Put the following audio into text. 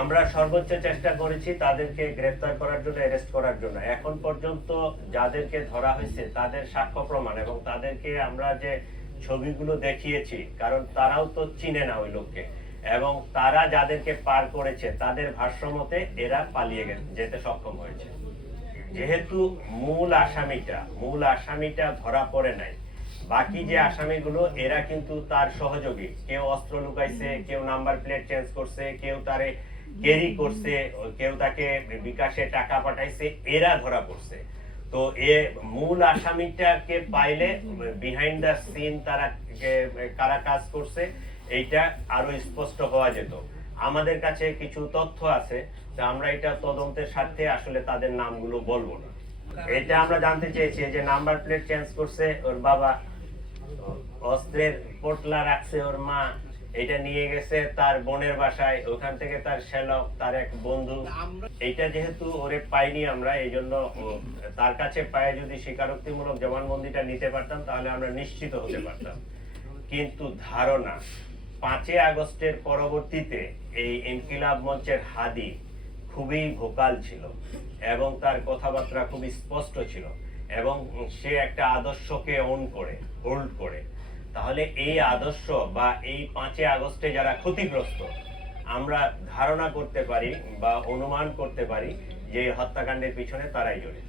আমরা সর্বোচ্চ চেষ্টা করেছি তাদেরকে গ্রেফতার করার জন্য, অ্যারেস্ট করার জন্য। এখন পর্যন্ত যাদেরকে ধরা হয়েছে তাদের সাক্ষ্য প্রমাণ এবং তাদেরকে আমরা যে ছবিগুলো দেখিয়েছি, কারণ তারাও তো চিনে না ওই লোককে, এবং তারা যাদেরকে পার করেছে তাদের ভাষ্যমতে এরা পালিয়ে যেতে সক্ষম হয়েছে। যেহেতু মূল আসামিটা ধরা পড়ে নাই, বাকি যে আসামিগুলো এরা কিন্তু তার সহযোগী। কেউ অস্ত্র লুকাইছে, কেউ নাম্বার প্লেট চেঞ্জ করছে, কেউ তারে ক্যারি করছে, কেউ তাকে বিকাশে টাকা পাঠাইছে, এরা ধরা পড়ছে। তো মূল আসামিটাকে পাইলে বিহাইন্ড দ্য সিন তারা কারা কাজ করছে এইটা আরো স্পষ্ট হওয়া যেত। আমাদের কাছে কিছু তথ্য আছে, আমরা এটা তদন্তের স্বার্থে আসলে তাদের নামগুলো বলবো না। এটা আমরা জানতে চেয়েছি যে নাম্বার প্লেট চেঞ্জ করছে ওর বাবা, অস্ত্রের পোটলা রাখছে ওর মা, এটা নিয়ে গেছে তার বোনের বাসায়, ওখান থেকে তার শ্যালক, তার এক বন্ধু। এইটা যেহেতু ওরে পাইনি আমরা, এই জন্য তার কাছে পায়ে যদি স্বীকারোক্তিমূলক জবানবন্দিটা নিতে পারতাম তাহলে আমরা নিশ্চিত হতে পারতাম। কিন্তু ধারণা 5 আগস্টের পরবর্তীতে এই ইনকিলাব মঞ্চের হাদি খুবই ভোকাল ছিল এবং তার কথাবার্তা খুবই স্পষ্ট ছিল এবং সে একটা আদর্শকে হোল্ড করে। তাহলে এই আদর্শ বা এই 5 আগস্টে যারা ক্ষতিগ্রস্ত, আমরা ধারণা করতে পারি বা অনুমান করতে পারি যে হত্যাকাণ্ডের পিছনে তারাই জড়িত।